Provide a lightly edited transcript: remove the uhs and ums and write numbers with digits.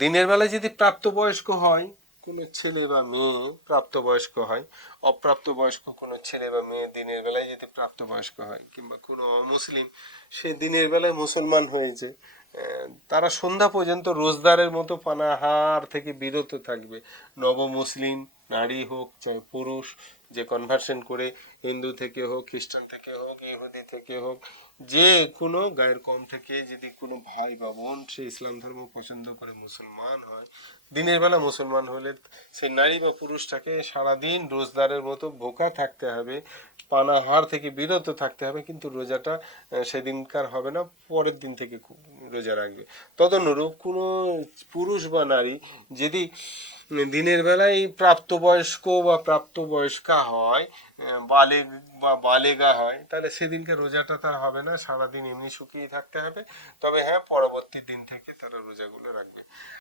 দিনের বেলায় যদি প্রাপ্তবয়স্ক হয় কোনো ছেলে বা মেয়ে প্রাপ্তবয়স্ক হয়, অপ্রাপ্তবয়স্ক কোনো ছেলে বা মেয়ে দিনের বেলায় যদি প্রাপ্তবয়স্ক হয়, কিংবা কোনো অমুসলিম সে দিনের বেলায় মুসলমান হয়েছে, তারা সন্ধ্যা পর্যন্ত রোজদারের মতো পানাহার থেকে বিরত থাকবে। নব মুসলিম নারী হোক চাই পুরুষ, যে কনভার্সন করে হিন্দু থেকে হোক, খ্রিস্টান থেকে হোক, ইহুদি থেকে হোক, যে কোনো গায়ের কম থেকে যদি কোনো ভাই বা বোন সে ইসলাম ধর্ম পছন্দ করে মুসলমান হয়, দিনের বেলা মুসলমান হলে সেই নারী বা পুরুষটাকে সারাদিন রোজদারের মতো ভোকা থাকতে হবে, পানাহার থেকে বিরত থাকতে হবে, কিন্তু রোজাটা সেদিনকার হবে না, পরের দিন থেকে রোজা রাখবে। তদনুরূপ কোনো পুরুষ বা নারী যদি দিনের বেলায় প্রাপ্তবয়স্ক বা প্রাপ্তবয়স্কা হয়, বালেগ বা বালেগা হয়, তাহলে সেদিনকে রোজাটা তার হবে না, সারাদিন এমনি শুকিয়ে থাকতে হবে। তবে হ্যাঁ, পরবর্তী দিন থেকে তারা রোজাগুলো রাখবে।